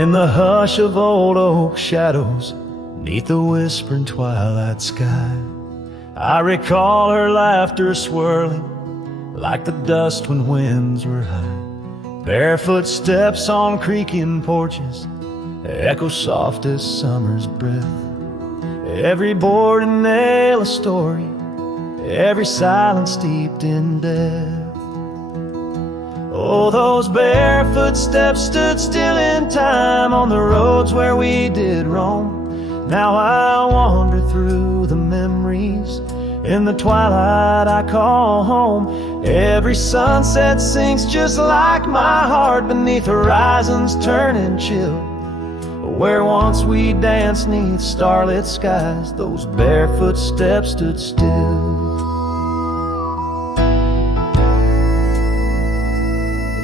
In the hush of old oak shadows, 'neath the whispering twilight sky, I recall her laughter swirling like the dust when winds were high. Barefoot steps on creaking porches echo soft as summer's breath. Every board and nail a story, every silence steeped in death. Oh, those barefoot steps stood still in time on the roads where we did roam. Now I wander through the memories in the twilight I call home. Every sunset sinks just like my heart beneath horizons turning chill. Where once we danced 'neath starlit skies, those barefoot steps stood still.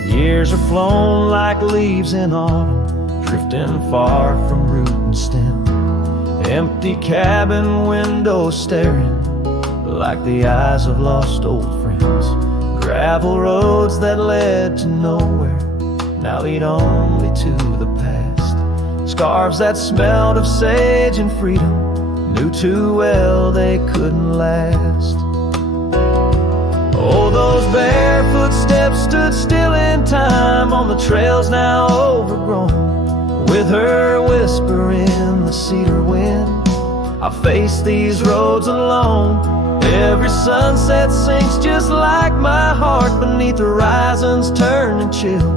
Years are flown like leaves in autumn, drifting far from root and stem. Empty cabin windows staring like the eyes of lost old friends. Gravel roads that led to nowhere now lead only to the past. Scarves that smelled of sage and freedom knew too well they couldn't last. Oh, those barefoot steps stood still in time on the trails now overgrown. With her whisper in the cedar wind, I face these roads alone. Every sunset sinks just like my heart beneath horizons turning chill.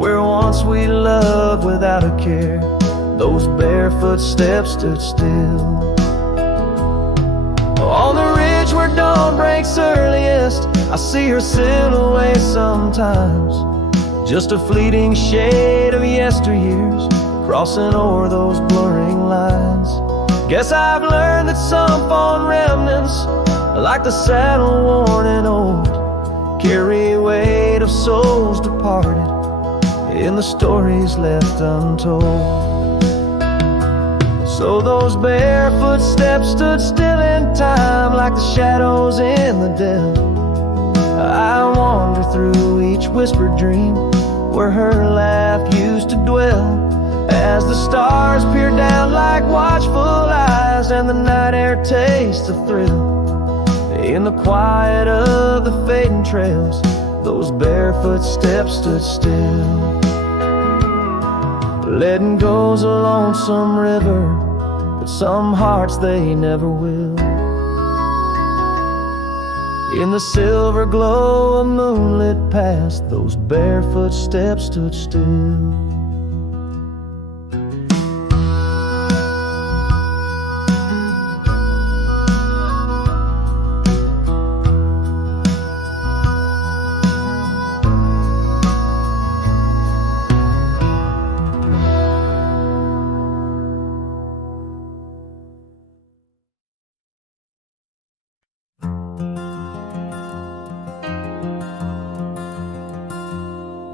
Where once we loved without a care, those barefoot steps stood still. On the ridge where dawn breaks earliest, I see her silhouette sometimes. Just a fleeting shade of yesteryears crossing o'er those blurring lines. Guess I've learned that some fond remnants, like the saddle worn and old, carry weight of souls departed in the stories left untold. So those barefoot steps stood still in time like the shadows in the dell. I wander through each whispered dream where her laugh used to dwell. As the stars peer down like watchful eyes and the night air tastes the thrill. In the quiet of the fading trails, those barefoot steps stood still. Letting go's a lonesome river, but some hearts they never will. In the silver glow of moonlit past, those barefoot steps stood still.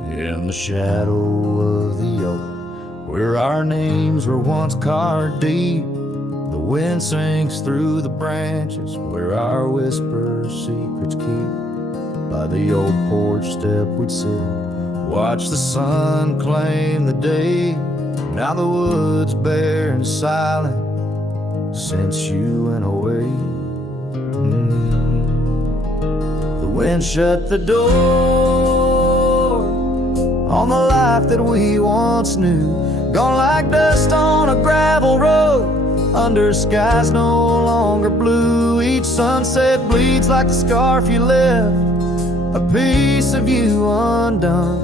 In the shadow of the oak, where our names were once carved deep, the wind sinks through the branches where our whispers secrets keep. By the old porch step we'd sit, watch the sun claim the day. Now the wood's bare and silent since you went away. The wind shut the door on the life that we once knew, gone like dust on a gravel road, under skies no longer blue. Each sunset bleeds like the scarf you left, a piece of you undone.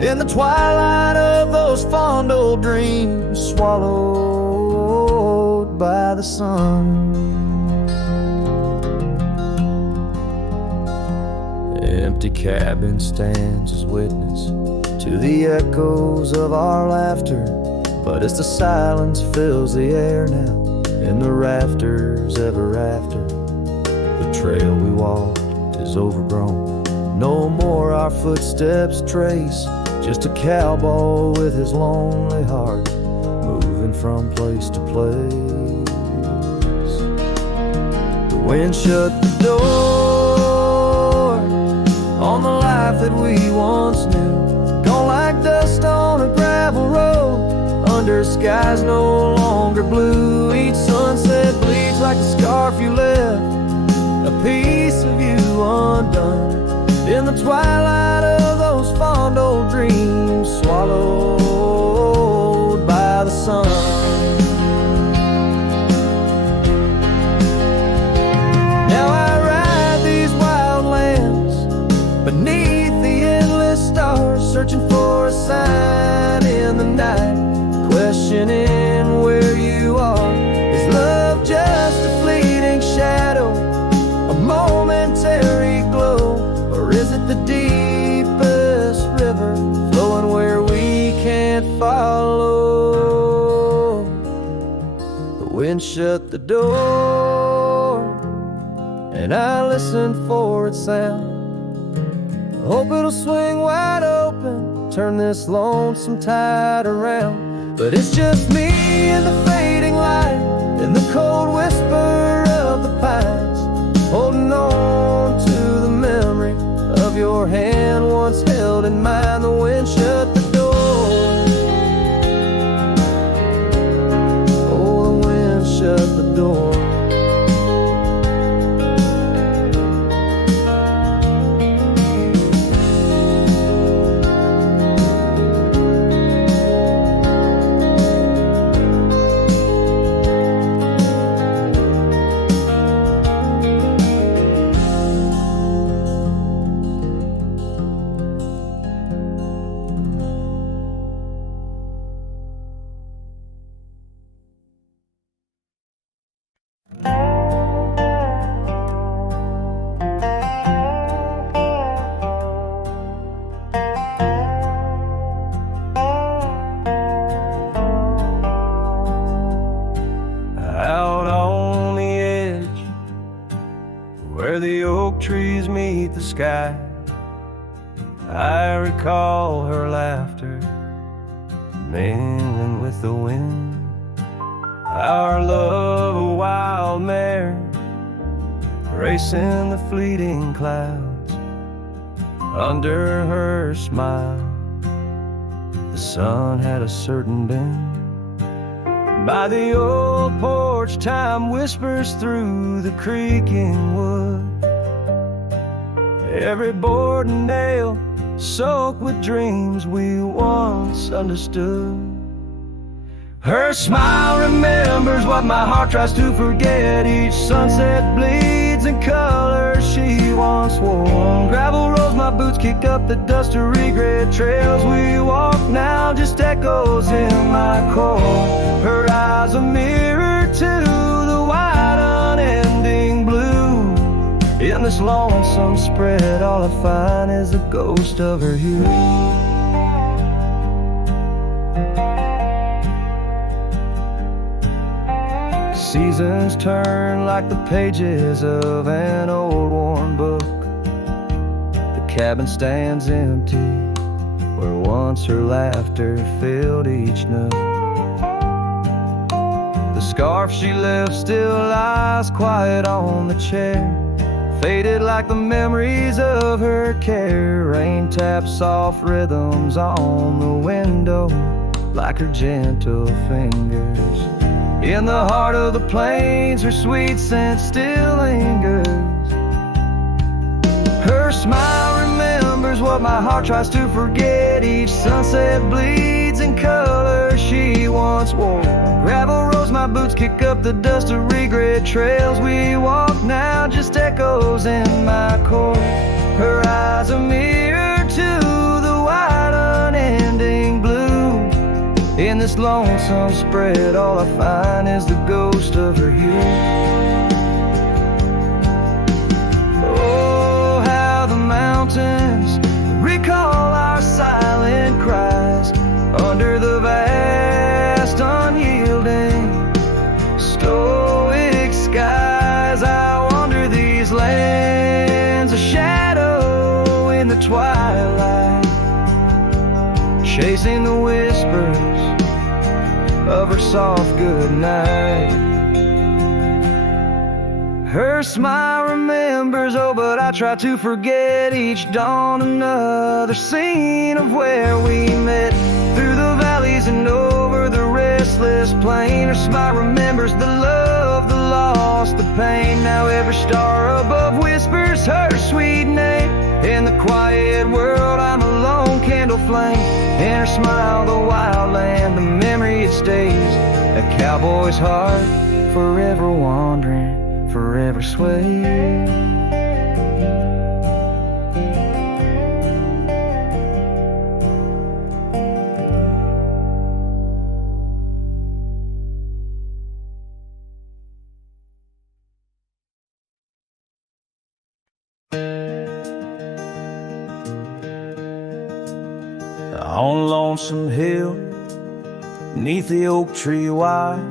In the twilight of those fond old dreams, swallowed by the sun. Empty cabin stands as witness to the echoes of our laughter, but as the silence fills the air now, in the rafters ever after, the trail we walked is overgrown. No more our footsteps trace, just a cowboy with his lonely heart, moving from place to place. The wind shut the door on the life that we once knew, gone like dust on a gravel road, under skies no longer blue. Each sunset bleeds like the scarf you left, a piece of you undone. In the twilight of those fond old dreams, swallowed by the sun. Now I ride these wild lands beneath the endless stars, searching for a sign in the night, questioning where you are. Is love just a fleeting shadow, a momentary glow? Or is it the deepest river flowing where we can't follow? The wind shut the door, and I listen for its sound. Hope it'll swing wide open, turn this lonesome tide around. But it's just me and the fading light, and the cold whisper of the pines, holding on to the memory of your hand once held in mine. The wind shut the door. Oh, the wind shut the door. Trees meet the sky, I recall her laughter mingling with the wind. Our love a wild mare, racing the fleeting clouds. Under her smile, the sun had a certain bend. By the old porch, time whispers through the creaking wood. Every board and nail soaked with dreams we once understood. Her smile remembers what my heart tries to forget. Each sunset bleeds in colors she once wore. Gravel roads my boots kick up the dust to regret. Trails we walk now just echoes in my core. Her eyes a mirror to the wide unending blue. In this lonesome spread, all I find is the ghost of her hue. Seasons turn like the pages of an old worn book. The cabin stands empty where once her laughter filled each nook. The scarf she left still lies quiet on the chair, faded like the memories of her care. Rain taps soft rhythms on the window like her gentle fingers. In the heart of the plains, her sweet scent still lingers. Her smile remembers what my heart tries to forget. Each sunset bleeds in color she once wore. Gravel roads my boots kick up the dust of regret. Trails we walk now just echoes in my core. Her eyes a mirror to the wide unending blue. In this lonesome spread, all I find is the ghost of her hue. Oh, how the mountains recall our silent cries under the vast unyielding stoic skies. I wander these lands, a shadow in the twilight, chasing the whispers of her soft goodnight. Her smile remembers, oh, but I try to forget. Each dawn another scene of where we met, through the valleys and over the red. endless plain. Her smile remembers the love, the loss, the pain. Now every star above whispers her sweet name. In the quiet world I'm a lone candle flame. In her smile the wild land, the memory it stays. A cowboy's heart, forever wandering, forever swaying. On Lonesome Hill, neath the oak tree wide,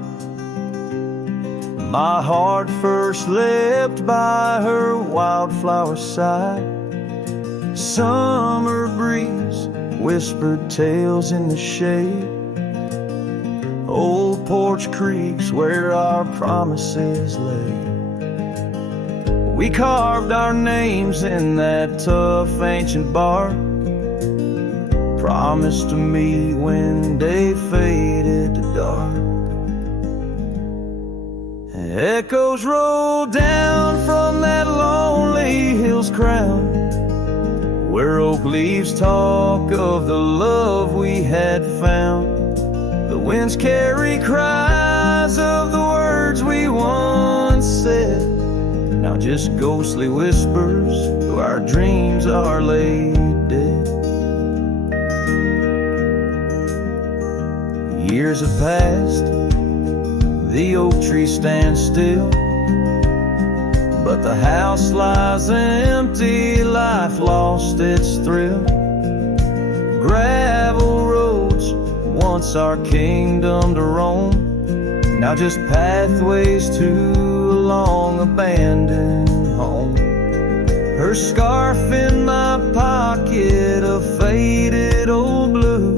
my heart first leapt by her wildflower side. Summer breeze whispered tales in the shade. Old porch creeks where our promises lay. We carved our names in that tough ancient bark. Promised to meet when day faded to dark. Echoes roll down from that lonely hill's crown, where oak leaves talk of the love we had found. The winds carry cries of the words we once said, now just ghostly whispers though our dreams are laid dead. Years have passed, the oak tree stands still, but the house lies empty, life lost its thrill. Gravel roads, once our kingdom to roam, now just pathways to a long abandoned home. Her scarf in my pocket, a faded old blue,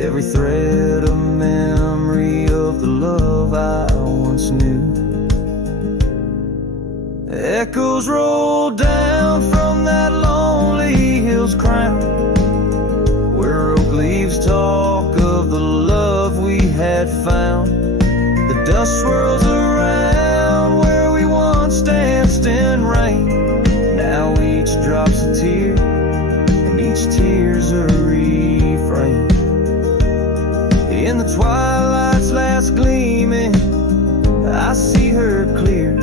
every thread a memory of the love I once knew. Echoes roll down from that lonely hill's crown, where oak leaves talk of the love we had found. The dust swirls around where we once danced in rain. Now each drop's a tear, and each tear's a refrain. In the twilight's last gleaming, I see her clear,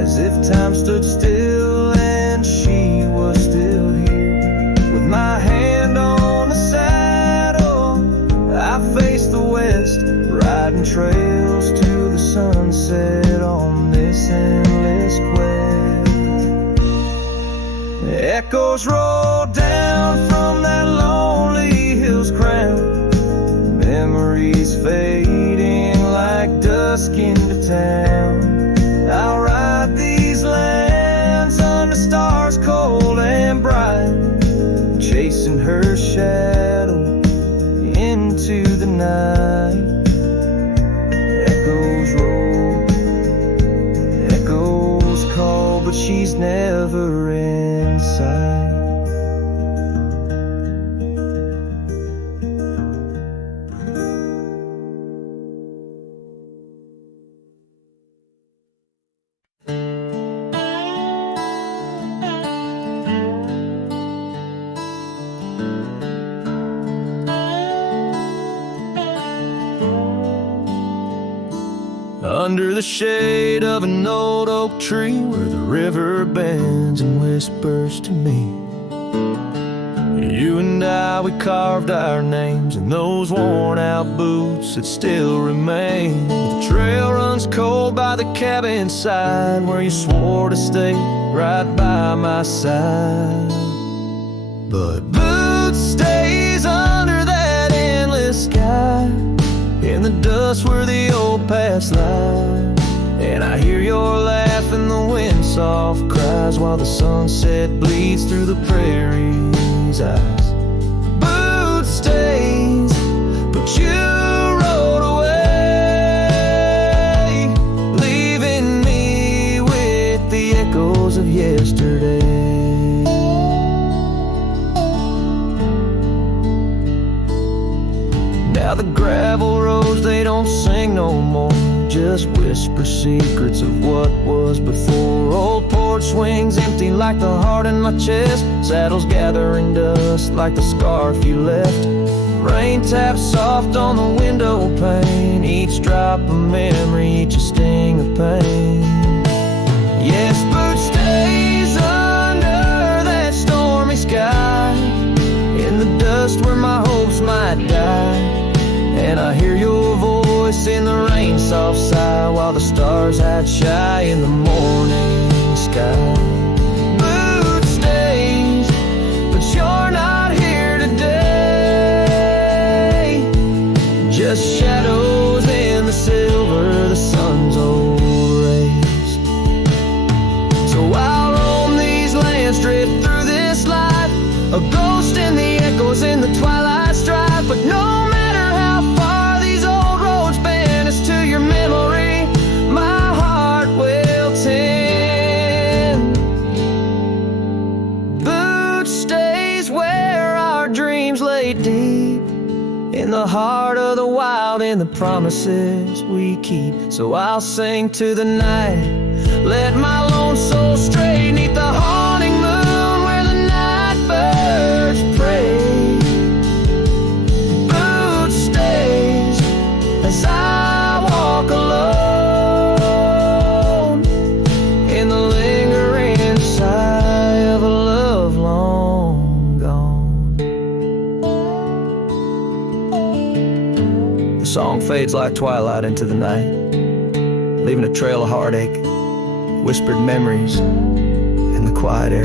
as if time stood still and she was still here. With my hand on the saddle, I face the west, riding trails to the sunset on this endless quest. Echoes roll down from that lonely hill's crown, memories fading like dusk into town. I'll ride these lands under stars cold and bright, chasing her shadow into the night. Echoes roll, echoes call, but she's never in sight. Under the shade of an old oak tree, where the river bends and whispers to me, you and I, we carved our names in those worn out boots that still remain. The trail runs cold by the cabin side, where you swore to stay right by my side. But boots stays under that endless sky, in the dust where the old past lies. And I hear your laugh in the wind soft cries, while the sunset bleeds through the prairie's eyes. Boots stains, but you rode away, leaving me with the echoes of yesterday. Now the gravel roads, they don't no more, just whisper secrets of what was before. Old porch swings empty like the heart in my chest, saddles gathering dust like the scarf you left. Rain taps soft on the window pane, each drop a memory, each a sting of pain. Yes, boot stays under that stormy sky, in the dust where my hopes might die. And I hear your voice in the rain soft sigh, while the stars hide shy in the morning sky. Boot stays, but you're not here today, just shadows in the silver, the sun's old rays. So I'll roam these lands, drift through this life, a ghost in the echoes in the twilight strife. But no matter how far these old roads bend us to your memory, my heart will tend. Boot stays where our dreams lay deep, in the heart of the wild, in the promises we keep. So I'll sing to the night, let my lone soul stray neath the haunting moon where the night birds pray. Boot stays as I walk alone, in the lingering sigh of a love long gone. The song fades like twilight into the night, leaving a trail of heartache, whispered memories in the quiet air.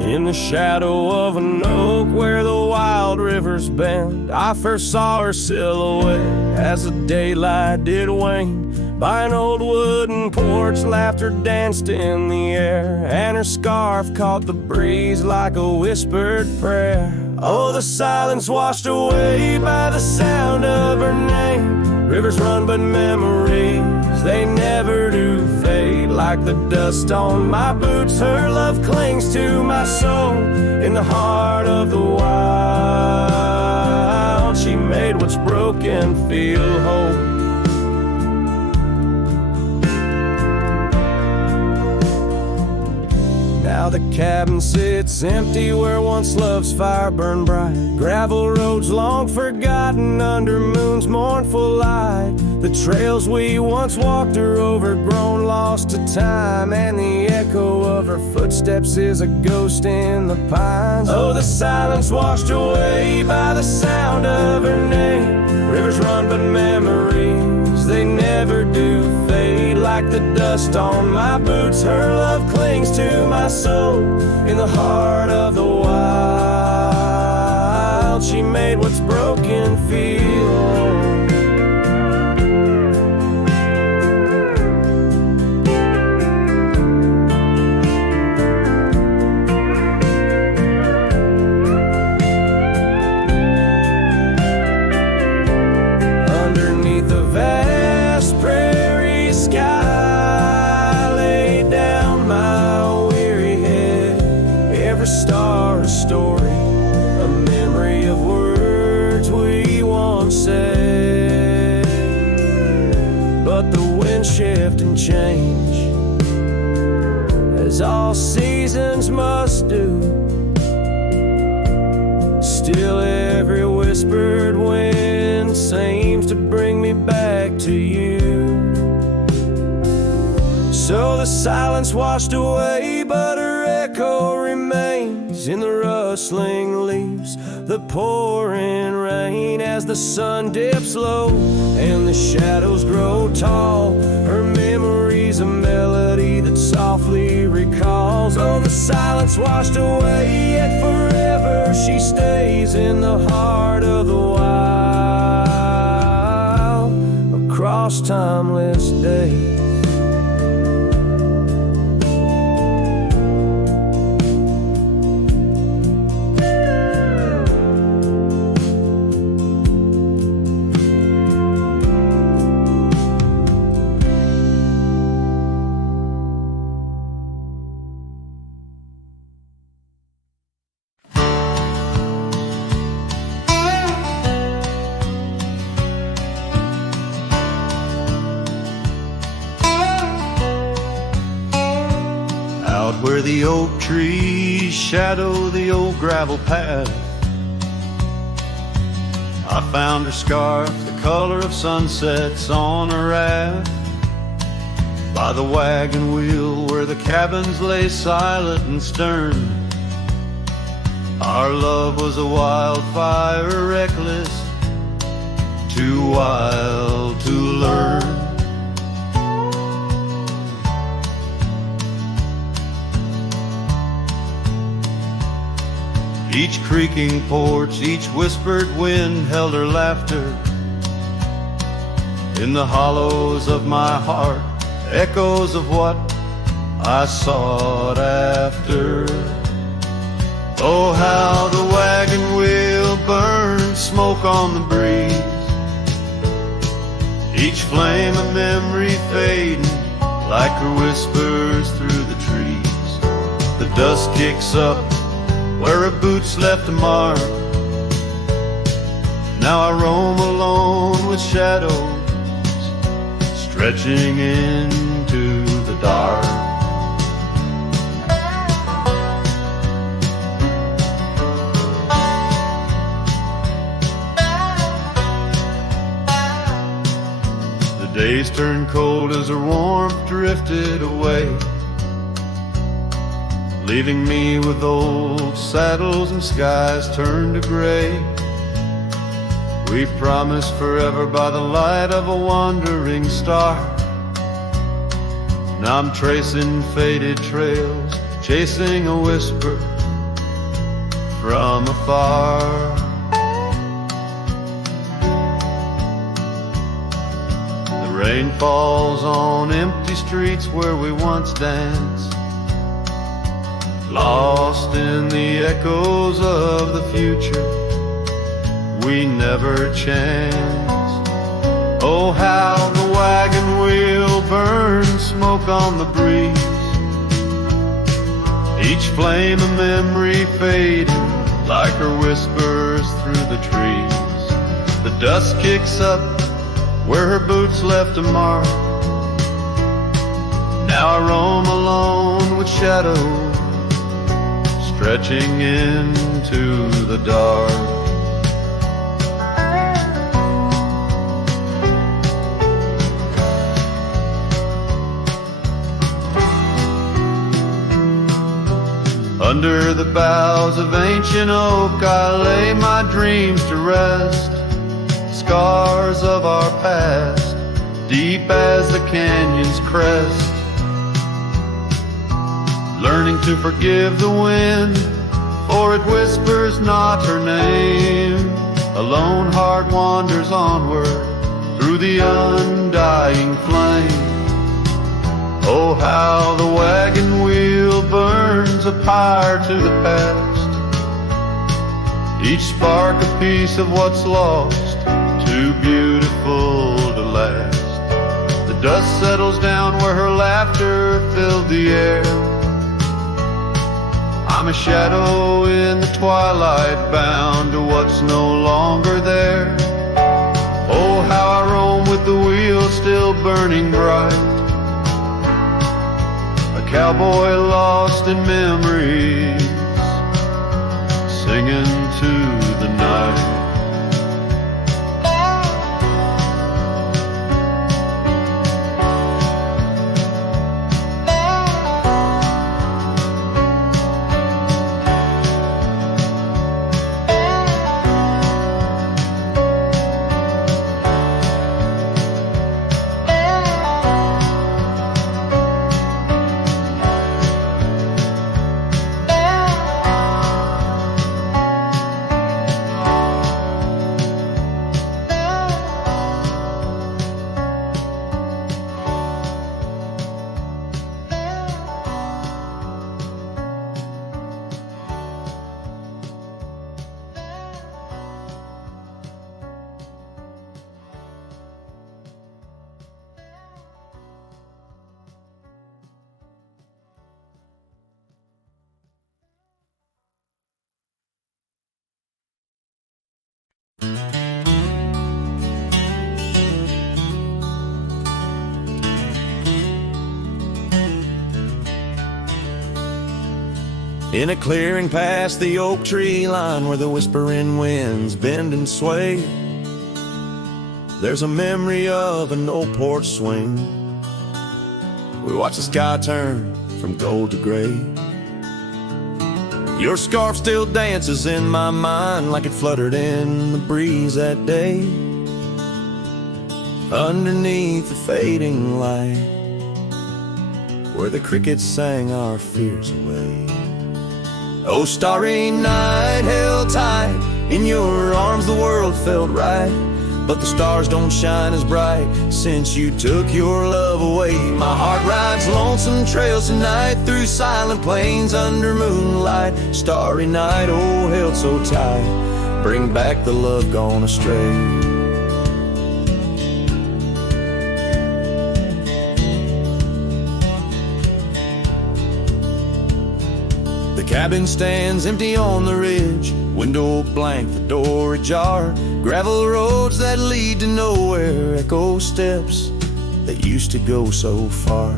In the shadow of an oak where the wild rivers bend, I first saw her silhouette as the daylight did wane. By an old wooden porch, laughter danced in the air, and her scarf caught the breeze like a whispered prayer. Oh, the silence washed away by the sound of her name. Rivers run but memories, they never do fade. Like the dust on my boots, her love clings to my soul. In the heart of the wild, she made what's broken feel whole. Now the cabin sits empty where once love's fire burned bright. Gravel roads long forgotten under moon's mournful light. The trails we once walked are overgrown, lost to time, and the echo of her footsteps is a ghost in the pines. Oh, the silence washed away by the sound of her name. Rivers run but memories, they never do fade. Like the dust on my boots, her love clings to my soul. In the heart of the wild, she made what's broken feel whole. Shift and change, as all seasons must do. Still every whispered wind seems to bring me back to you. So the silence washed away, but her echo remains in the rustling leaves, the pouring rain. As the sun dips low and the shadows grow tall, her memory's a melody that softly recalls. Oh, the silence washed away, yet forever she stays in the heart of the wild, across timeless days. Out where the oak trees shadow the old gravel path, I found her scarf, the color of sunsets on a raft. By the wagon wheel where the cabins lay silent and stern, our love was a wildfire, reckless, too wild to learn. Each creaking porch, each whispered wind held her laughter. In the hollows of my heart, echoes of what I sought after. Oh, how the wagon wheel burned, smoke on the breeze, each flame a memory fading like her whispers through the trees. The dust kicks up where her boots left a mark. Now I roam alone with shadows stretching into the dark. The days turned cold as her warmth drifted away, leaving me with old saddles and skies turned to gray. We promised forever by the light of a wandering star. Now I'm tracing faded trails, chasing a whisper from afar. The rain falls on empty streets where we once danced, lost in the echoes of the future we never chanced. Oh, how the wagon wheel burns, smoke on the breeze, each flame a memory fading like her whispers through the trees. The dust kicks up where her boots left a mark. Now I roam alone with shadows stretching into the dark. Under the boughs of ancient oak I lay my dreams to rest, scars of our past, deep as the canyon's crest. Learning to forgive the wind, for it whispers not her name. A lone heart wanders onward through the undying flame. Oh, how the wagon wheel burns a pyre to the past, each spark a piece of what's lost, too beautiful to last. The dust settles down where her laughter filled the air. I'm a shadow in the twilight, bound to what's no longer there. Oh, how I roam with the wheel still burning bright, a cowboy lost in memories, singing to the night. In a clearing past the oak tree line where the whispering winds bend and sway, there's a memory of an old porch swing. We watch the sky turn from gold to gray. Your scarf still dances in my mind like it fluttered in the breeze that day, underneath the fading light, where the crickets sang our fears away. Oh, starry night, held tight in your arms, the world felt right, but the stars don't shine as bright since you took your love away. My heart rides lonesome trails tonight through silent plains under moonlight. Starry night, oh, held so tight, bring back the love gone astray. The cabin stands empty on the ridge, window blank, the door ajar. Gravel roads that lead to nowhere, echo steps that used to go so far.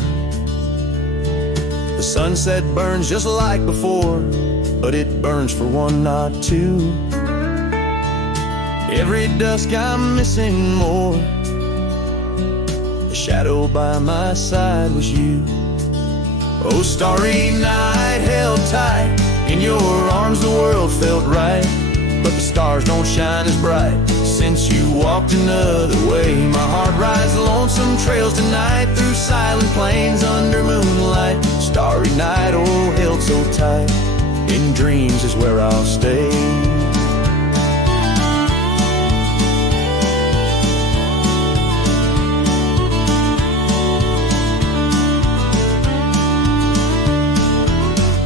The sunset burns just like before, but it burns for one, not two. Every dusk I'm missing more. The shadow by my side was you. Oh, starry night, held tight in your arms, the world felt right, but the stars don't shine as bright since you walked another way. My heart rides lonesome trails tonight through silent plains under moonlight. Starry night, oh, held so tight, in dreams is where I'll stay.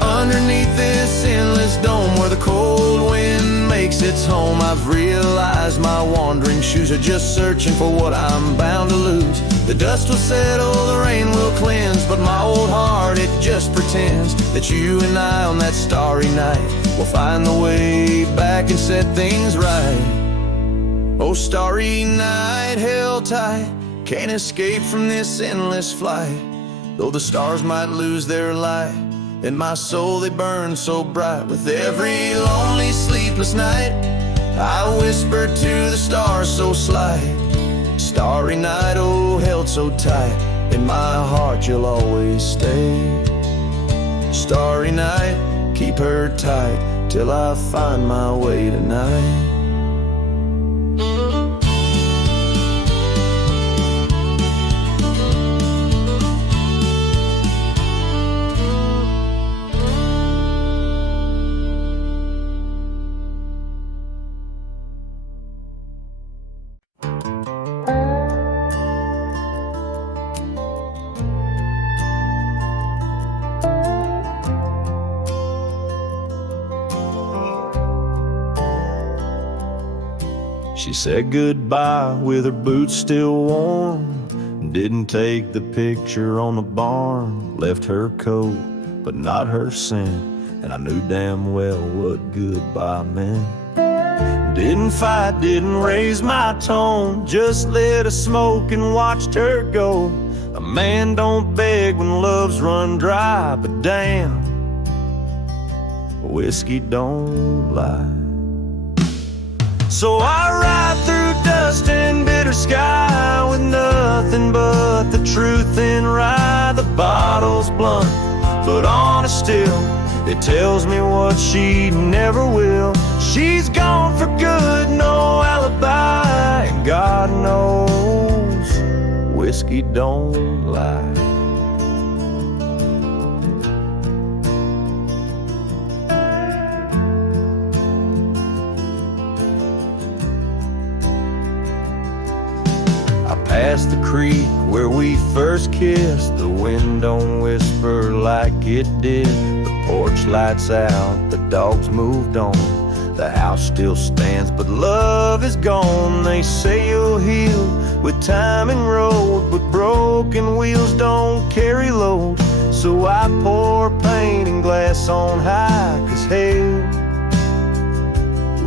Underneath this endless dome where the cold wind makes its home, I've realized my wandering shoes are just searching for what I'm bound to lose. The dust will settle, the rain will cleanse, but my old heart, it just pretends that you and I on that starry night will find the way back and set things right. Oh, starry night, held tight, can't escape from this endless flight. Though the stars might lose their light, in my soul they burn so bright. With every lonely sleepless night, I whisper to the stars so slight. Starry night, oh, held so tight, in my heart you'll always stay. Starry night, keep her tight till I find my way tonight. She said goodbye with her boots still warm, didn't take the picture on the barn, left her coat but not her scent, and I knew damn well what goodbye meant. Didn't fight, didn't raise my tone, just lit a smoke and watched her go. A man don't beg when love's run dry, but damn, whiskey don't lie. So I ride through dust and bitter sky with nothing but the truth in rye. The bottle's blunt, but honest still, it tells me what she never will. She's gone for good, no alibi, and God knows whiskey don't lie. Past the creek where we first kissed, the wind don't whisper like it did. The porch lights out, the dogs moved on, the house still stands, but love is gone. They say you'll heal with time and road, but broken wheels don't carry load. So I pour paint and glass on high, 'cause hell,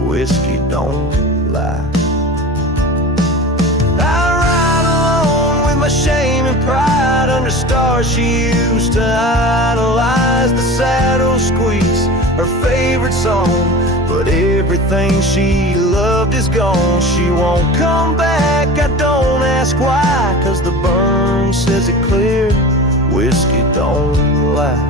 whiskey don't lie. My shame and pride under stars she used to idolize. The saddle squeaks song, but everything she loved is gone. She won't come back, I don't ask why, 'cause the burn says it clear, whiskey don't lie.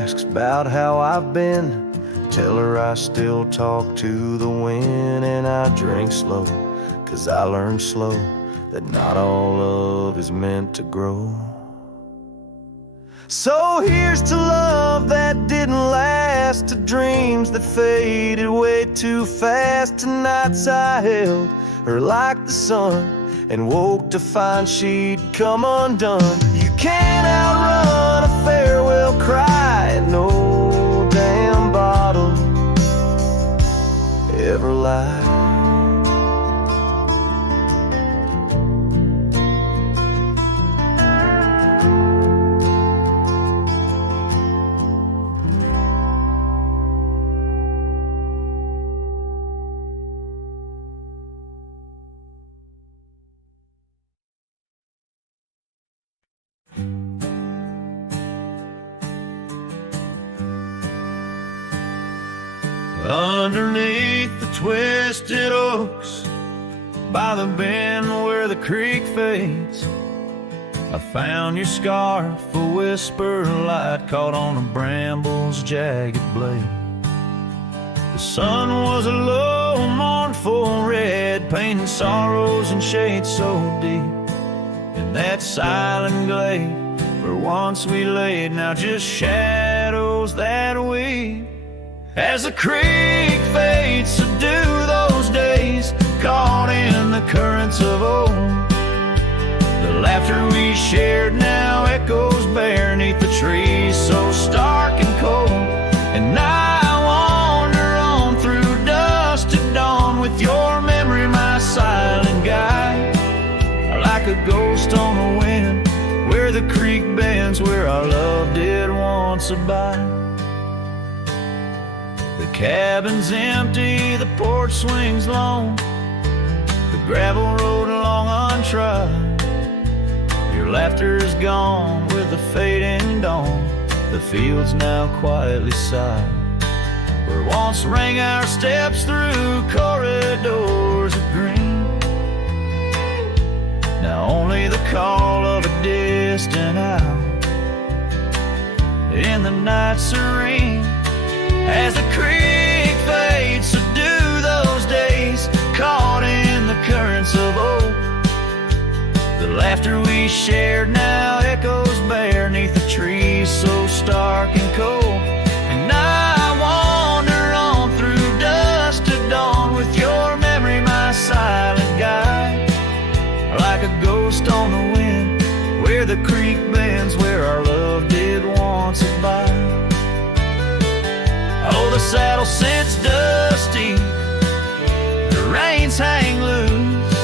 Asks about how I've been, tell her I still talk to the wind, and I drink slow, 'cause I learned slow that not all love is meant to grow. So here's to love that didn't last, to dreams that faded way too fast, to nights I held her like the sun and woke to find she'd come undone. You can't outrun a farewell cry, and no damn bottle ever lied. Underneath the twisted oaks, by the bend where the creek fades, I found your scarf, a whisper light caught on a bramble's jagged blade. The sun was a low, mournful red, painting sorrows in shades so deep. In that silent glade where once we laid, now just shadows that weep. As the creek fades to do those days, caught in the currents of old, the laughter we shared now echoes bare 'neath the trees so stark and cold. And I wander on through dusk to dawn with your memory, my silent guide, like a ghost on the wind where the creek bends, where our love did once abide. The cabin's empty, the porch swings long, the gravel road along untried. Your laughter is gone with the fading dawn, the fields now quietly sigh. Where once rang our steps through corridors of green, now only the call of a distant owl in the night serene. As the creek fades to do those days, caught in the currents of old, the laughter we shared now echoes bare 'neath the trees so stark and cold. And I wander on through dusk to dawn with your memory, my silent guide, like a ghost on the wind where the creek bends, where our love did once abide. Oh, the saddle sits dusty, the reins hang loose,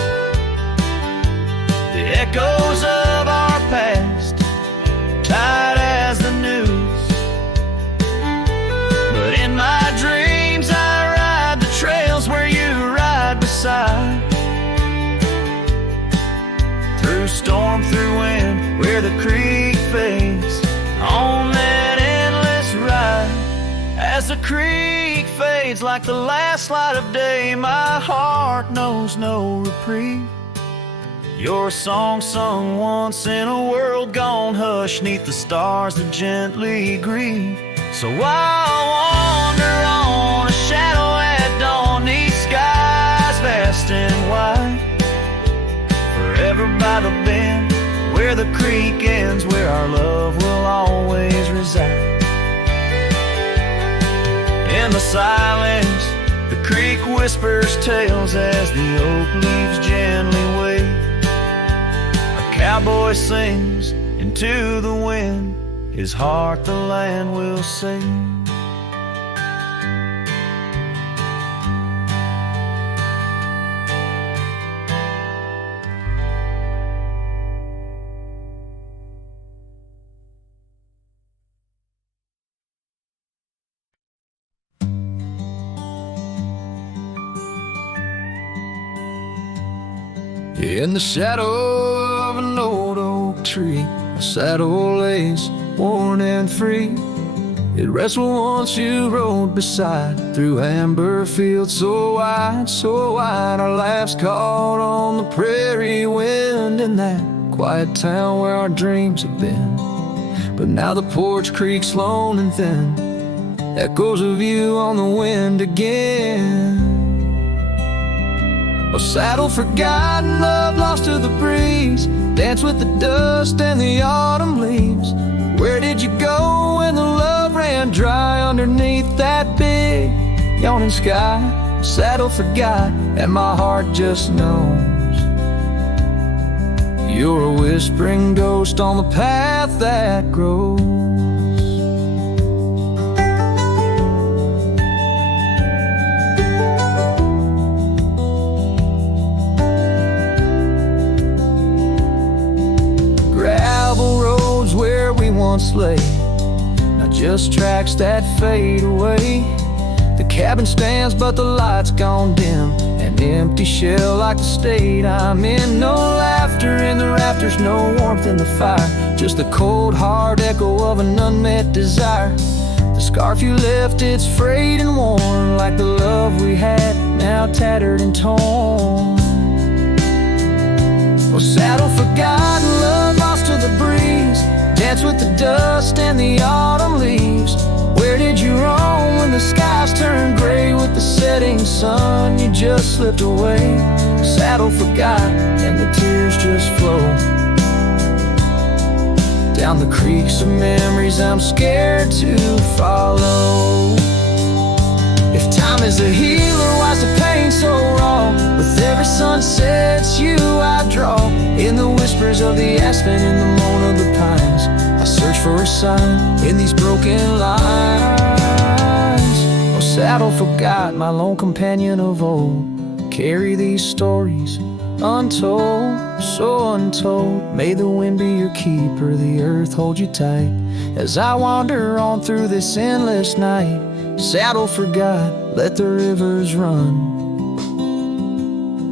the echoes of our past tight as the news. But in my dreams I ride the trails where you ride beside, through storm, through wind, where the creek fades, on that endless ride. As the creek fades like the last light of day, my heart knows no reprieve. Your song sung once in a world gone hush, 'neath the stars that gently grieve. So I'll wander on, a shadow at dawn, 'neath skies vast and wide, forever by the bend where the creek ends, where our love will always reside. In the silence, the creek whispers tales as the oak leaves gently wave. A cowboy sings into the wind, his heart the land will sing. In the shadow of an old oak tree, a saddle lays worn and free. It rests where once you rode beside, through amber fields so wide, our laughs caught on the prairie wind, in that quiet town where our dreams have been. But now the porch creaks lone and thin, echoes of you on the wind again. A saddle forgotten, love lost to the breeze, dance with the dust and the autumn leaves. Where did you go when the love ran dry underneath that big yawning sky? Saddle forgot and my heart just knows you're a whispering ghost on the path that grows. Where we once lay, not just tracks that fade away. The cabin stands but the light's gone dim, an empty shell like the state I'm in. No laughter in the rafters, no warmth in the fire, just the cold hard echo of an unmet desire. The scarf you left, it's frayed and worn, like the love we had, now tattered and torn. Oh, saddle forgotten, love lost to the breeze, dance with the dust and the autumn leaves. Where did you roam when the skies turned gray with the setting sun? You just slipped away. Saddle forgot and the tears just flow down the creeks of memories I'm scared to follow. If time is a healer, why's the pain so raw? With every sunset you I draw, in the whispers of the aspen, in the moan of the pines, I search for a sign in these broken lines. Oh, saddle forgot, my lone companion of old, carry these stories untold, so untold. May the wind be your keeper, the earth hold you tight, as I wander on through this endless night. Saddle forgot, let the rivers run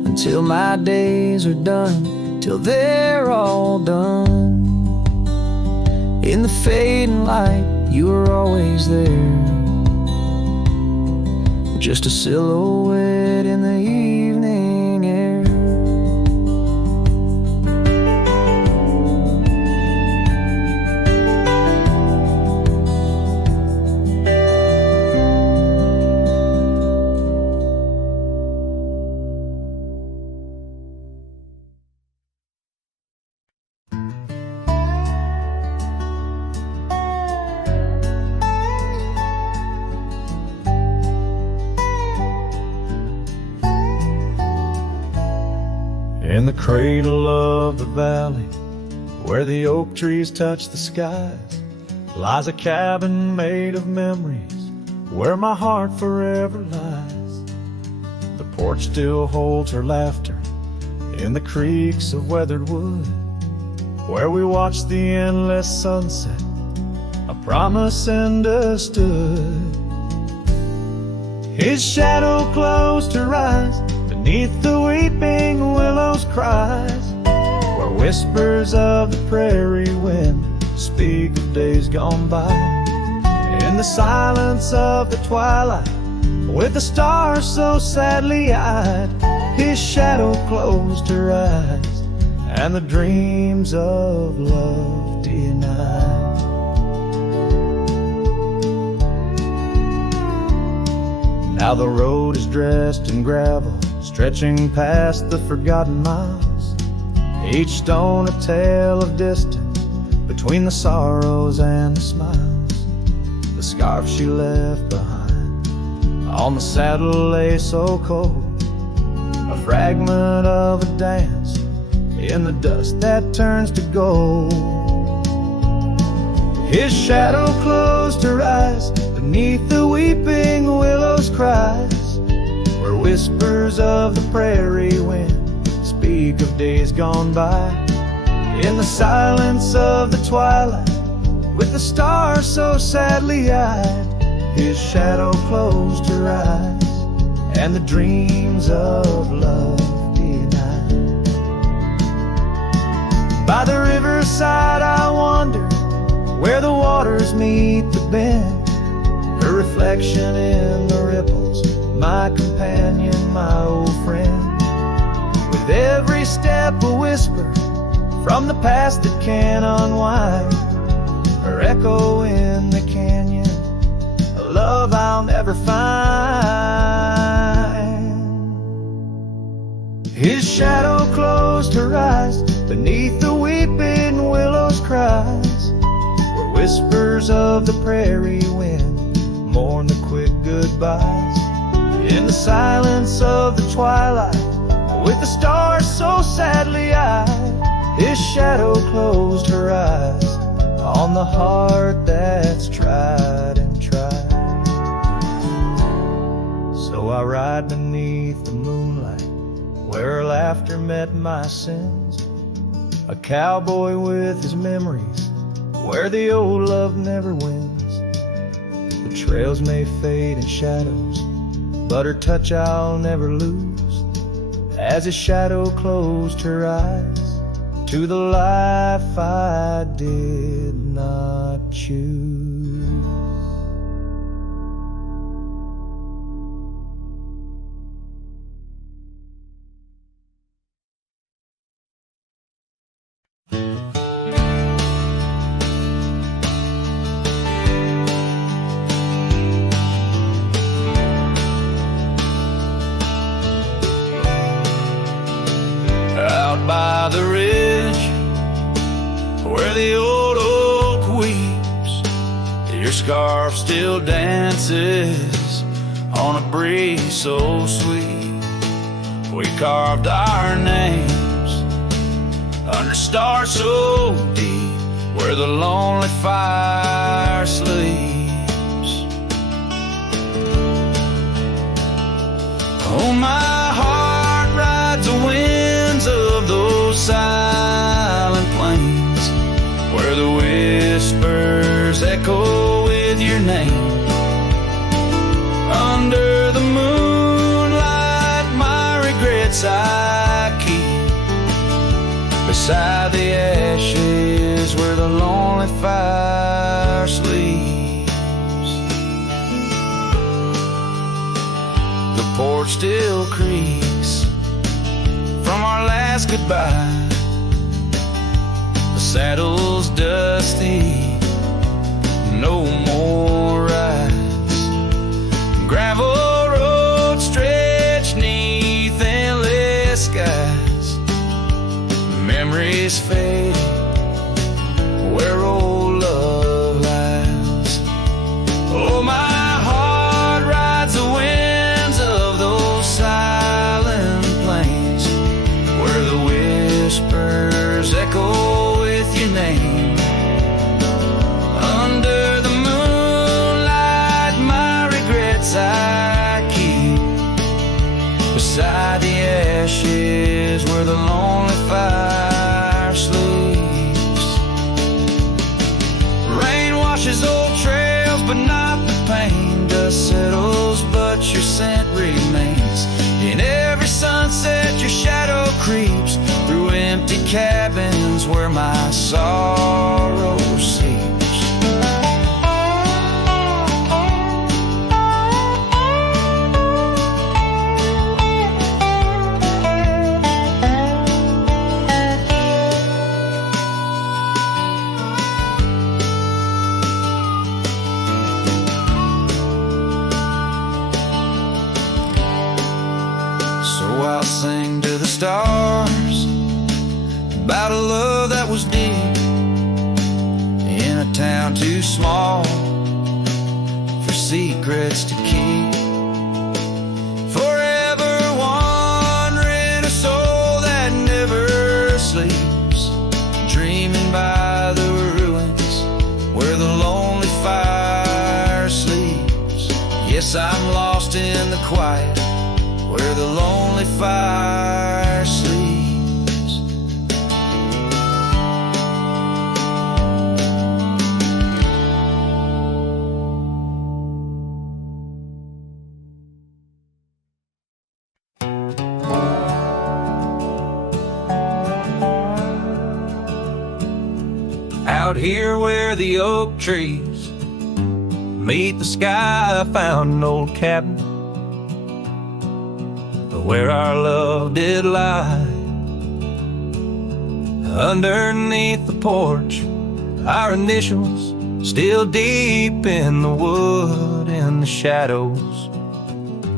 until my days are done, till they're all done. In the fading light, you were always there, just a silhouette in the evening air. In the cradle of the valley, where the oak trees touch the skies, lies a cabin made of memories, where my heart forever lies. The porch still holds her laughter in the creaks of weathered wood, where we watched the endless sunset, a promise understood. His shadow closed her eyes beneath the weeping willows' cries, where whispers of the prairie wind speak of days gone by. In the silence of the twilight, with the stars so sadly eyed, his shadow closed her eyes, and the dreams of love denied. Now the road is dressed in gravel, stretching past the forgotten miles, each stone a tale of distance between the sorrows and the smiles. The scarf she left behind on the saddle lay so cold, a fragment of a dance in the dust that turns to gold. His shadow closed her eyes beneath the weeping willows' cries, where whispers of the prairie wind speak of days gone by. In the silence of the twilight, with the stars so sadly eyed, his shadow closed her eyes, and the dreams of love denied. By the riverside I wander, where the waters meet the bend. Her reflection in the ripples, my companion, my old friend. With every step a whisper from the past that can unwind. Her echo in the canyon, a love I'll never find. His shadow closed her eyes, beneath the weeping willows cries, where whispers of the prairie wind mourn the quick goodbyes. In the silence of the twilight, with the stars so sadly eyed, his shadow closed her eyes on the heart that's tried and tried. So I ride beneath the moonlight, where her laughter met my sins. A cowboy with his memories, where the old love never wins. The trails may fade in shadows, but her touch I'll never lose. As his shadow closed her eyes to the life I did not choose. Out by the ridge, where the old oak weeps, your scarf still dances on a breeze so sweet. We carved our names under stars so deep, where the lonely fire sleeps. Oh, my heart rides the winds of those silent plains, where the whispers echo with your name. Under the moonlight, my regrets I keep beside the ashes, where the lonely fire sleeps. The porch still creaks from our last goodbye. The saddle's dusty, no more rides. Gravel roads stretch neath endless skies. Memories fade where old love lies. Oh, my heart rides the winds of those silent plains, where the whispers echo with your name. Under the moonlight, my regrets I keep beside the ashes, where the lonely fire sleeps. Rain washes old trails, but not the pain. Dust settles, but your scent remains. In every sunset, your shadow creeps through empty cabins, where my sorrow seeps. So I'll sing to the stars about a love that was deep in a town too small for secrets to keep. Forever wandering, a soul that never sleeps, dreaming by the ruins where the lonely fire sleeps. Yes, I'm lost in the quiet where the lonely fire sleeps. here where the oak trees meet the sky, I found an old cabin where our love did lie. Underneath the porch, our initials still deep in the wood, in the shadows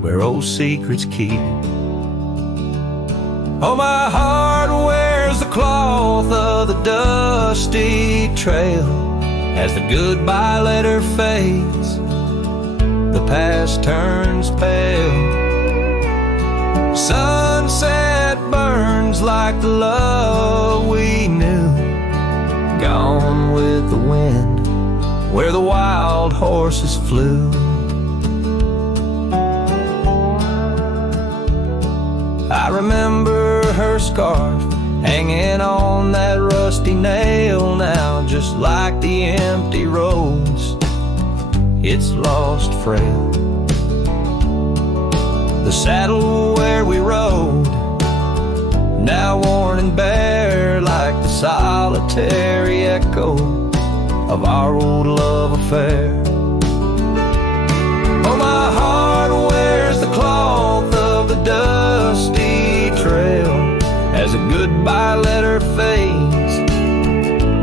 where old secrets keep. Oh, my heart wears the cloth of the dusty trail as the goodbye letter fades, the past turns pale. Sunset burns like the love we knew, gone with the wind where the wild horses flew. I remember her scarf hanging on that rusty nail now, just like the empty roads, it's lost frail. The saddle where we rode, now worn and bare like the solitary echo of our old love affair. Oh, my heart wears the cloth of the dusty trail as a goodbye letter fades,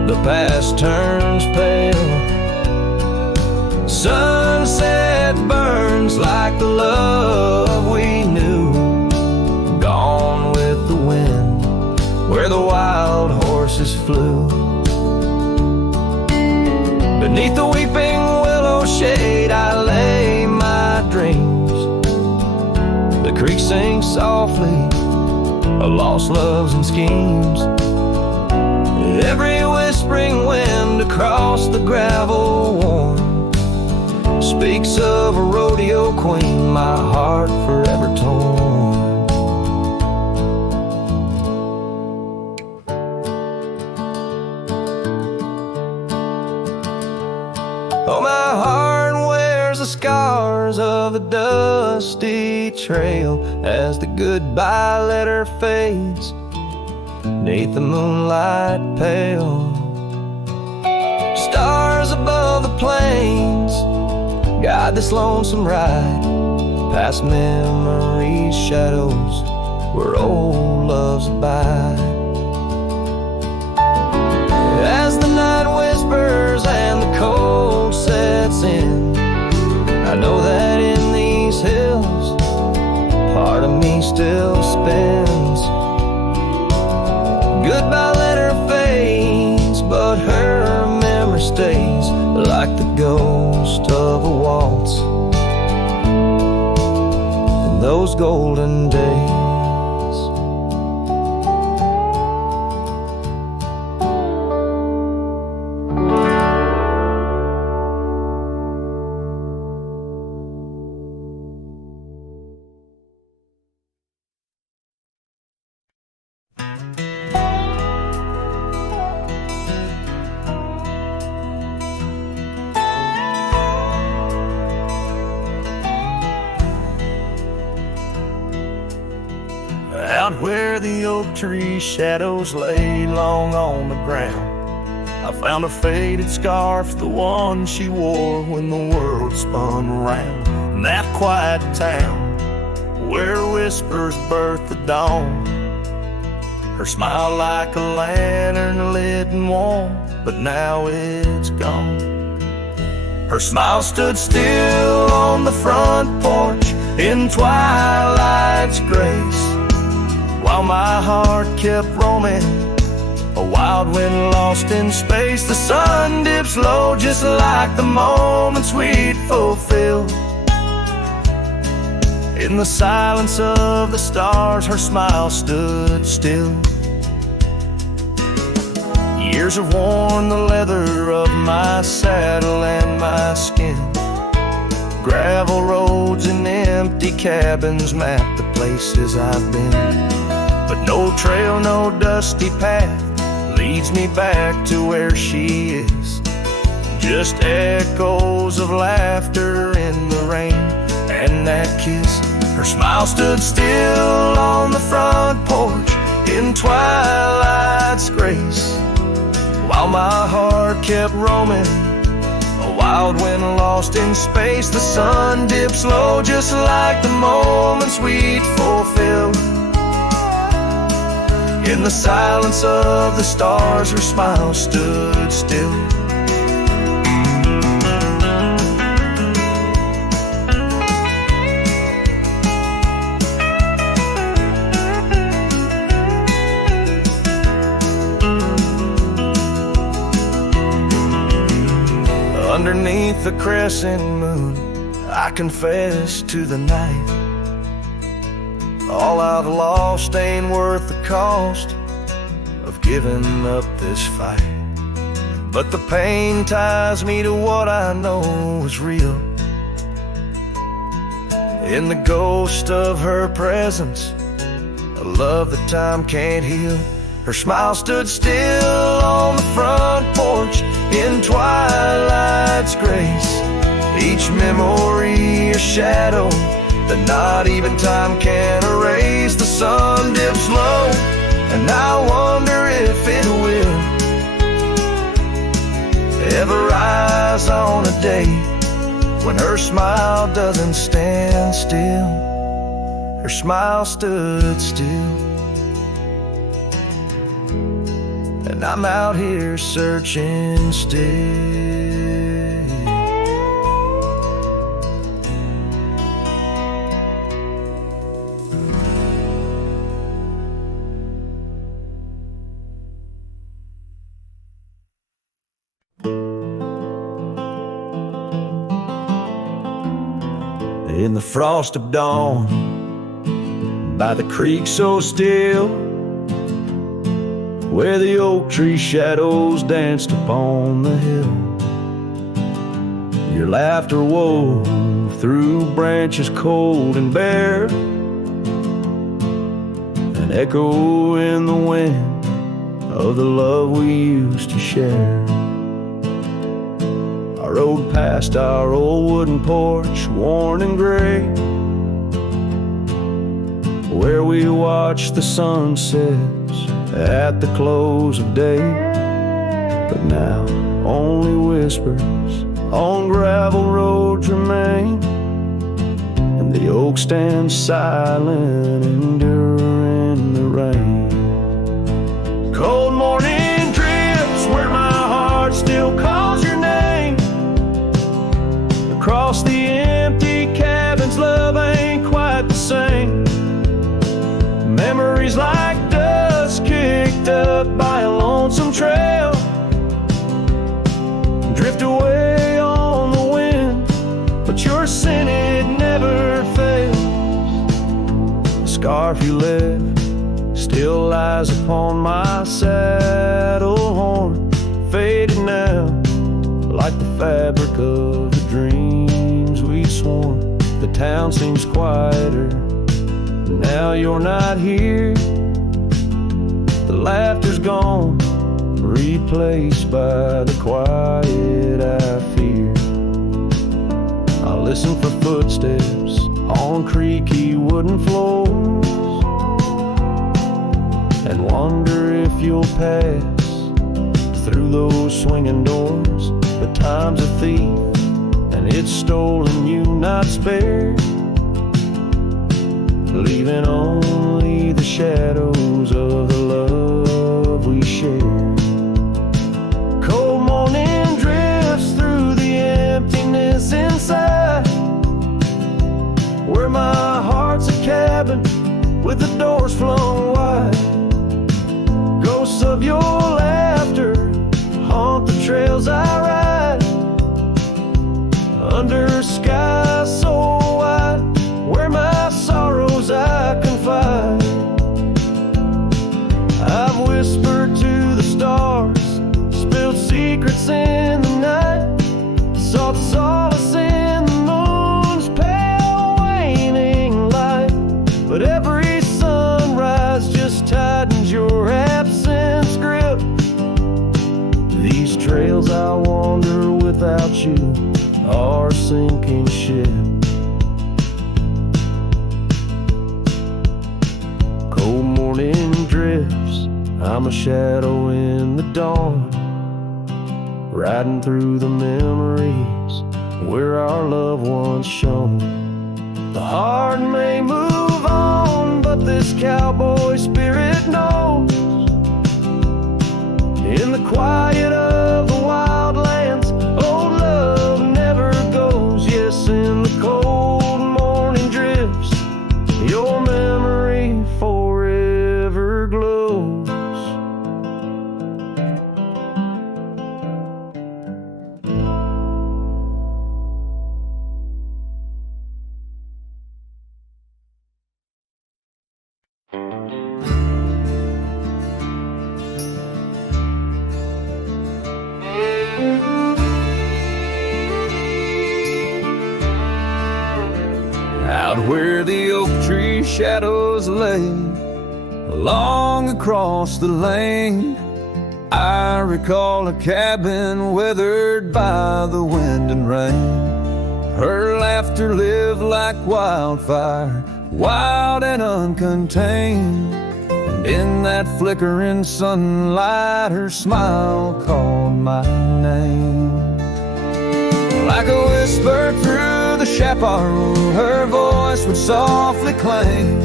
the past turns pale. Sunset burns like the love we knew, gone with the wind where the wild horses flew. Beneath the weeping willow shade I lay my dreams. The creek sings softly of lost loves and schemes. Every whispering wind across the gravel worn speaks of a rodeo queen, my heart forever torn. Oh, my heart wears the scars of the dusty trail as the goodbye letter fades, neath the moonlight pale. Stars above the plains guide this lonesome ride, past memories' shadows where old loves abide. As the night whispers and the cold sets in, I know that in these hills part of me still spins. Goodbye letter fades, but her memory stays like the ghost of a waltz in those golden days. Out where the oak tree shadows lay long on the ground, I found a faded scarf, the one she wore when the world spun around. In that quiet town where whispers birth the dawn, her smile like a lantern lit and warm, but now it's gone. Her smile stood still on the front porch in twilight's grace, while my heart kept roaming, a wild wind lost in space. The sun dips low just like the moments we'd fulfill. In the silence of the stars, her smile stood still. Years have worn the leather of my saddle and my skin. Gravel roads and empty cabins map the places I've been, but no trail, no dusty path leads me back to where she is. Just echoes of laughter in the rain and that kiss. Her smile stood still on the front porch in twilight's grace, while my heart kept roaming, a wild wind lost in space. The sun dips low just like the moments we'd fulfilled. In the silence of the stars, her smile stood still. Underneath the crescent moon, I confess to the night, all I've lost ain't worth the cost of giving up this fight. But the pain ties me to what I know is real. In the ghost of her presence, a love that time can't heal. Her smile stood still on the front porch in twilight's grace. Each memory a shadow that not even time can erase. The sun dips low, and I wonder if it will ever rise on a day when her smile doesn't stand still. Her smile stood still, and I'm out here searching still. In the frost of dawn, by the creek so still, where the oak tree shadows danced upon the hill, your laughter wove through branches cold and bare, an echo in the wind of the love we used to share. I rode past our old wooden porch, worn and gray, where we watched the sunsets at the close of day. But now only whispers on gravel roads remain, and the oak stands silent, enduring the rain. Cold morning drifts where my heart still calls your name. Across the empty cabins, love ain't quite the same. Memories like dust kicked up by a lonesome trail drift away on the wind, but your scent, it never fails. The scarf you left still lies upon my saddle horn, faded now like the fabric of the dreams we sworn. The town seems quieter now you're not here. The laughter's gone, replaced by the quiet I fear. I listen for footsteps on creaky wooden floors, and wonder if you'll pass through those swinging doors. But time's a thief, and it's stolen you, not spared, leaving only the shadows of the love we shared. Cold morning drifts through the emptiness inside, where my heart's a cabin with the doors flung wide. Ghosts of your laughter haunt the trails I ride, under skies so wide, where my sorrows I confide. I've whispered to the stars, spilled secrets in the night, sought solace in the moon's pale waning light. But every sunrise just tightens your absence grip. These trails I wander without you are a sinking ship. Cold morning drifts, I'm a shadow in the dawn, riding through the memories where our loved ones shone. The heart may move on, but this cowboy spirit knows. In the quiet of the wildlands, old love never goes. Yes, in the cold morning drifts, your memory forever glows. Out where the oak tree shadows lay, along across the lane, I recall a cabin weathered by the wind and rain. Her laughter lived like wildfire, wild and uncontained. And in that flickering sunlight, her smile called my name. Like a whisper through the chaparral, her voice would softly clang.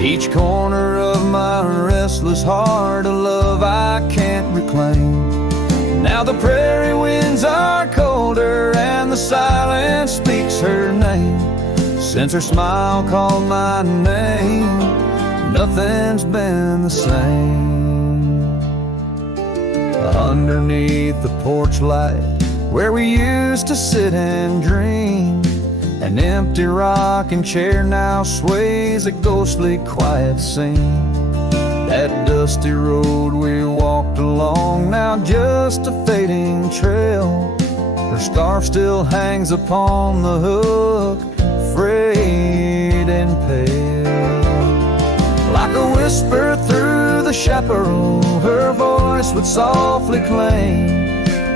Each corner of my restless heart, a love I can't reclaim. Now the prairie winds are colder and the silence speaks her name. Since her smile called my name, nothing's been the same. Underneath the porch light, where we used to sit and dream, an empty rocking chair now sways a ghostly quiet scene. That dusty road we walked along, now just a fading trail. Her scarf still hangs upon the hook, frayed and pale. Like a whisper through the chaparral, her voice would softly claim.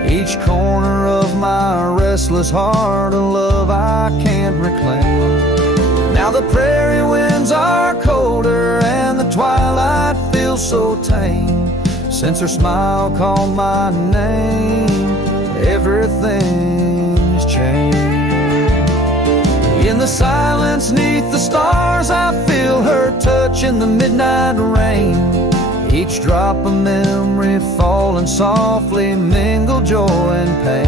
Each corner of my restless heart, a love I can't reclaim. Now the prairie winds are colder and the twilight feels so tame. Since her smile called my name, everything's changed. In the silence neath the stars, I feel her touch in the midnight rain. Each drop of memory falling softly mingle joy and pain.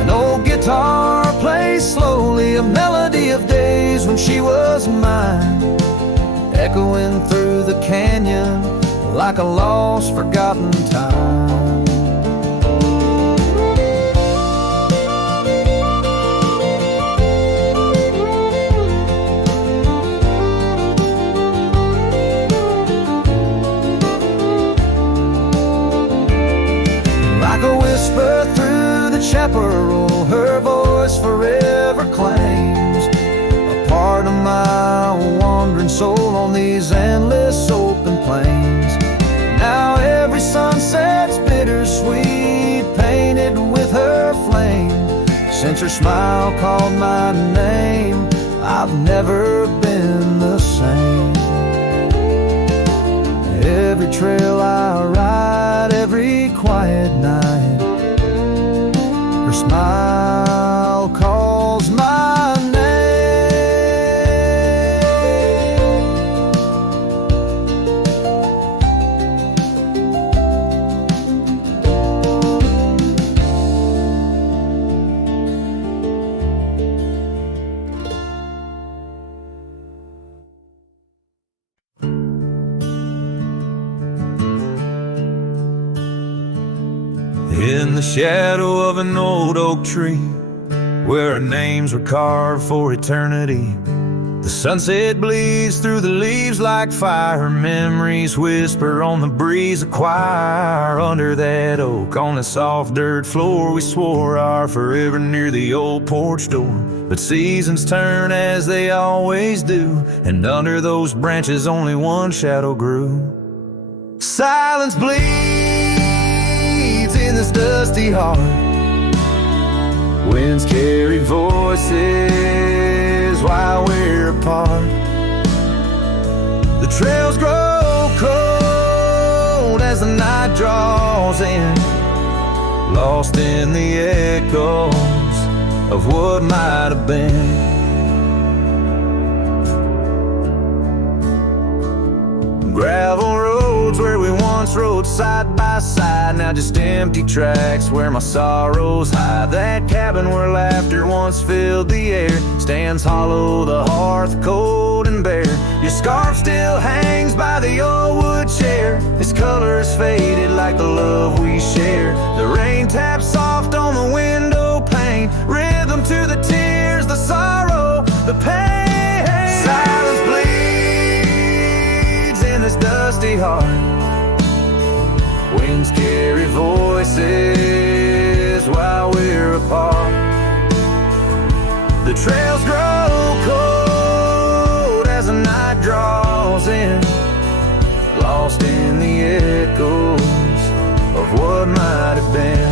An old guitar plays slowly a melody of days when she was mine, echoing through the canyon like a lost forgotten time. Like a whisper through the chaparral, her voice forever claims a part of my wandering soul on these endless open plains. Now every sunset's bittersweet, painted with her flame. Since her smile called my name, I've never been the same. Every trail I ride, every quiet night, her smile calls my name. In the shadow of an old oak tree, where our names were carved for eternity, the sunset bleeds through the leaves like fire. Memories whisper on the breeze, a choir. Under that oak, on the soft dirt floor, we swore our forever near the old porch door. But seasons turn as they always do, and under those branches only one shadow grew. Silence bleeds in this dusty heart. Winds carry voices while we're apart. The trails grow cold as the night draws in. lost in the echoes of what might have been. Gravel roads where we once rode side by side, now just empty tracks where my sorrows hide. That cabin where laughter once filled the air stands hollow, the hearth cold and bare. Your scarf still hangs by the old wood chair. Its color is faded like the love we share. The rain taps soft on the window pane, rhythm to the tears, the sorrow, the pain. Silence bleeds in this dusty heart. Winds carry voices while we're apart. The trails grow cold as the night draws in, lost in the echoes of what might have been.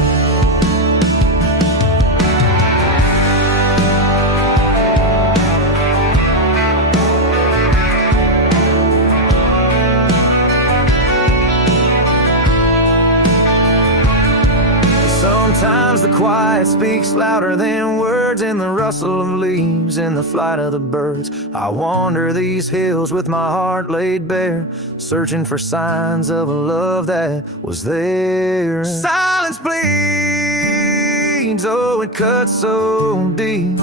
Sometimes the quiet speaks louder than words, in the rustle of leaves, in the flight of the birds. I wander these hills with my heart laid bare, searching for signs of a love that was there. Silence bleeds, oh it cuts so deep,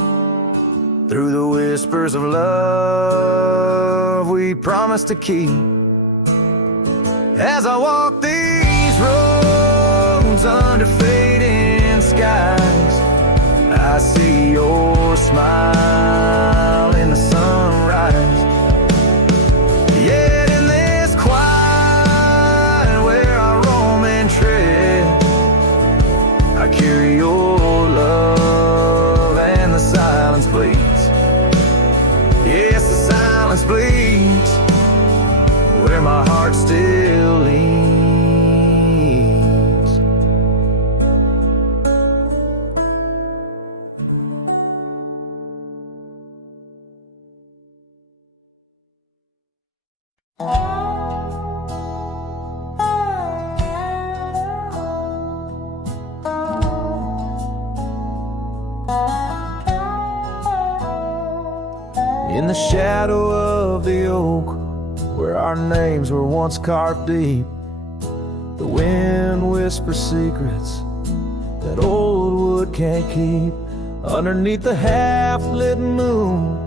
through the whispers of love we promised to keep. As I walk these roads under fading skies, I see your smile in the sunrise. Yet in this quiet where I roam and tread, I carry your love and the silence bleeds. Yes, the silence bleeds where my heart still leans. In the shadow of the oak, where our names were once carved deep, the wind whispers secrets that old wood can't keep. Underneath the half-lit moon,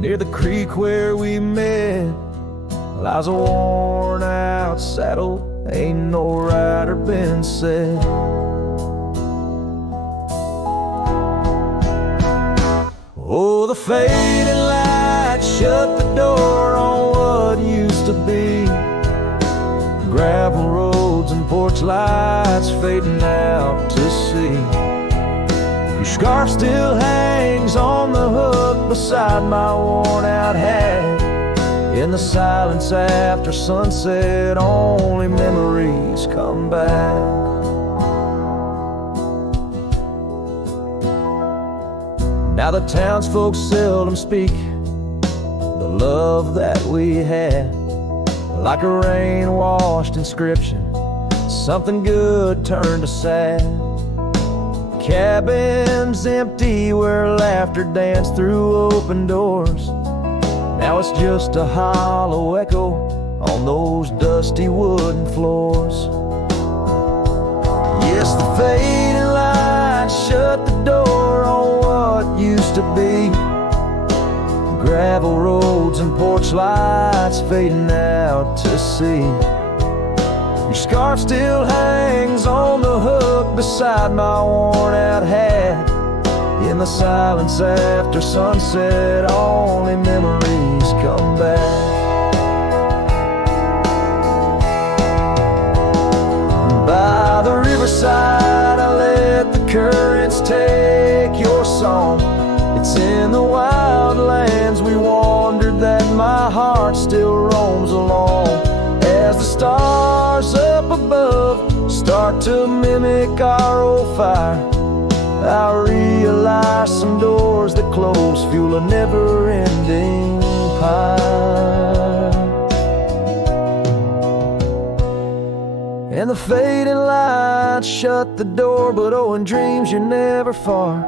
near the creek where we met, lies a worn-out saddle, ain't no rider been said. Oh, the fading light shut the door on what used to be. Gravel roads and porch lights fading out to sea. Your scarf still hangs on the hook beside my worn-out hat. In the silence after sunset, only memories come back. Now the townsfolk seldom speak the love that we had, like a rain-washed inscription, something good turned to sad. Cabins empty where laughter danced through open doors. Now it's just a hollow echo on those dusty wooden floors. Yes, the fading light shut the door on what used to be. Gravel roads and porch lights fading out to sea. Your scarf still hangs on the hook beside my worn-out hat. In the silence after sunset, only memories come back. By the riverside, I let the currents take your song. It's in the wild lands we wandered that my heart still roams along. As the stars up above start to mimic our old fire, I realize some doors that close fuel a never-ending pyre. And the fading lights shut the door, but oh, in dreams you're never far.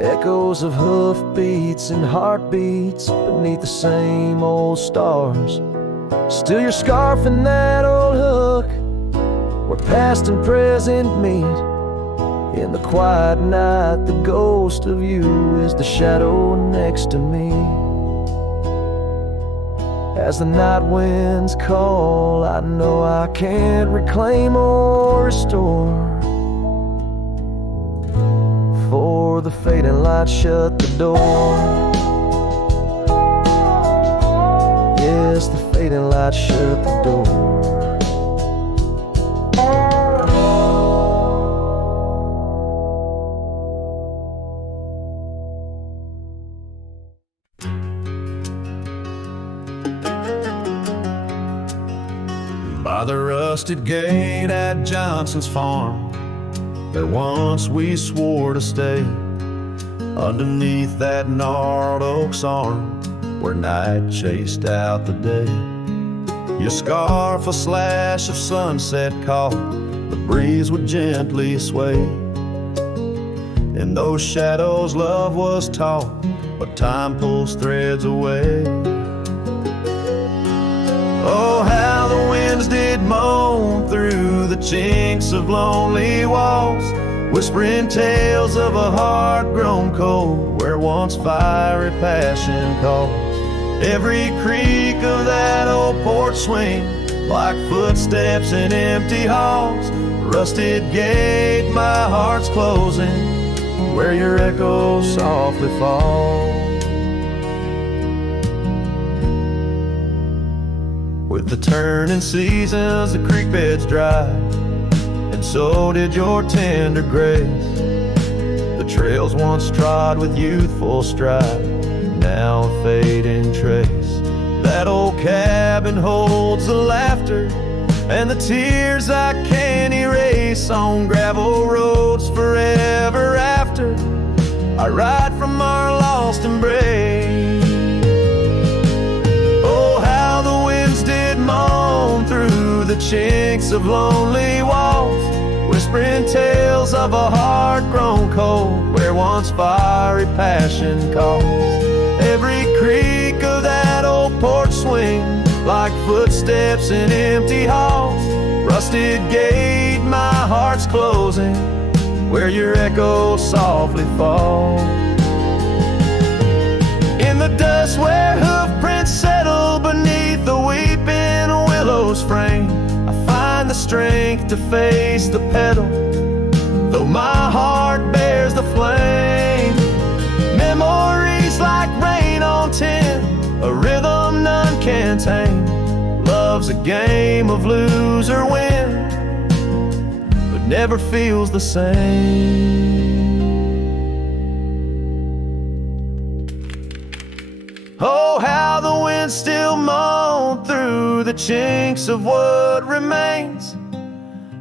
Echoes of hoofbeats and heartbeats beneath the same old stars. Still your scarf and that old hook, where past and present meet. In the quiet night, the ghost of you is the shadow next to me. As the night winds call, I know I can't reclaim or restore. For the fading light shut the door. Yes, the fading light shut the door. By the rusted gate at Johnson's farm, there once we swore to stay. Underneath that gnarled oak's arm, where night chased out the day. Your scarf a slash of sunset caught, the breeze would gently sway. In those shadows love was taught, but time pulls threads away. Oh, how the winds did moan through the chinks of lonely walls, whispering tales of a heart grown cold, where once fiery passion calls. Every creak of that old porch swing, like footsteps in empty halls. Rusted gate, my heart's closing, where your echo softly falls. With the turning seasons, the creek beds dry, and so did your tender grace. The trails once trod with youthful stride, now a fading trace. That old cabin holds the laughter and the tears I can't erase. On gravel roads forever after, I ride from our lost embrace. Oh, how the winds did moan through the chinks of lonely walls, whispering tales of a heart grown cold, where once fiery passion calls. Every creak of that old porch swing, like footsteps in empty halls. Rusted gate, my heart's closing, where your echo softly falls. In the dust where hoof prints settle beneath the weeping willow's frame, I find the strength to face the pedal, though my heart bears the flame. Memories like rain on tin, a rhythm none can tame. Love's a game of lose or win, but never feels the same. Oh, how the wind still moan through the chinks of what remains.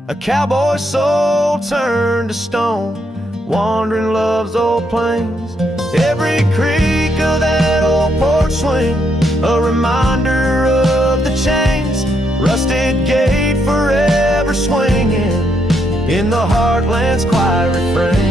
A cowboy's soul turned to stone, wandering love's old plains. Every creak of that old porch swing, a reminder of the chains. Rusted gate forever swinging in the heartland's quiet refrain.